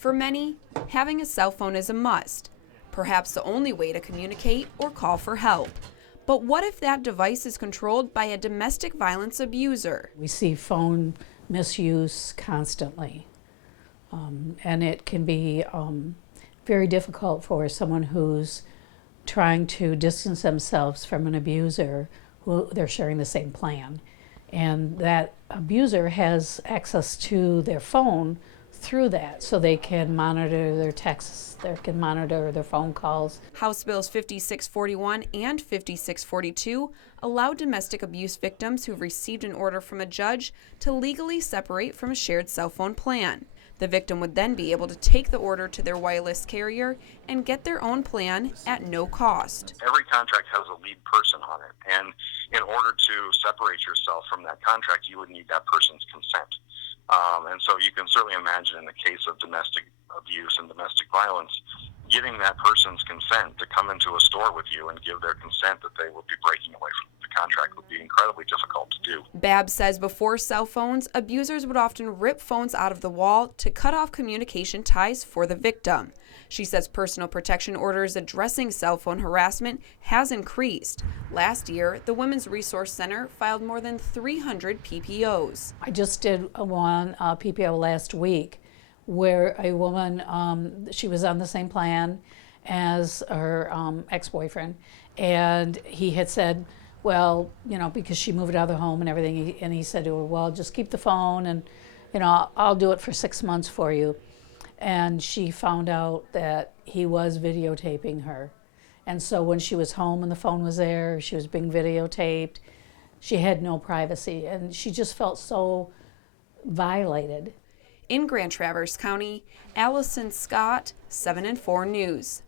For many, having a cell phone is a must, perhaps the only way to communicate or call for help. But what if that device is controlled by a domestic violence abuser? We see phone misuse constantly, and it can be very difficult for someone who's trying to distance themselves from an abuser who they're sharing the same plan. And that abuser has access to their phone through that, so they can monitor their texts, they can monitor their phone calls. House Bills 5641 and 5642 allow domestic abuse victims who've received an order from a judge to legally separate from a shared cell phone plan. The victim would then be able to take the order to their wireless carrier and get their own plan at no cost. Every contract has a lead person on it, and in order to separate yourself from that contract, you would need that person's consent. And so you can certainly imagine in the case of domestic abuse and domestic violence, getting that person's consent to come into a store with you and give their consent that they will be breaking away from the contract would be incredibly difficult to do. Babb says before cell phones, abusers would often rip phones out of the wall to cut off communication ties for the victim. She says personal protection orders addressing cell phone harassment has increased. Last year, the Women's Resource Center filed more than 300 PPOs. I just did one PPO last week where a woman, she was on the same plan as her ex-boyfriend, and he had said, well, you know, because she moved out of the home and everything, and he said to her, well, just keep the phone and, you know, I'll do it for 6 months for you. And she found out that he was videotaping her. And so when she was home and the phone was there, she was being videotaped, she had no privacy, and she just felt so violated. In Grand Traverse County, Allison Scott, 7 and 4 News.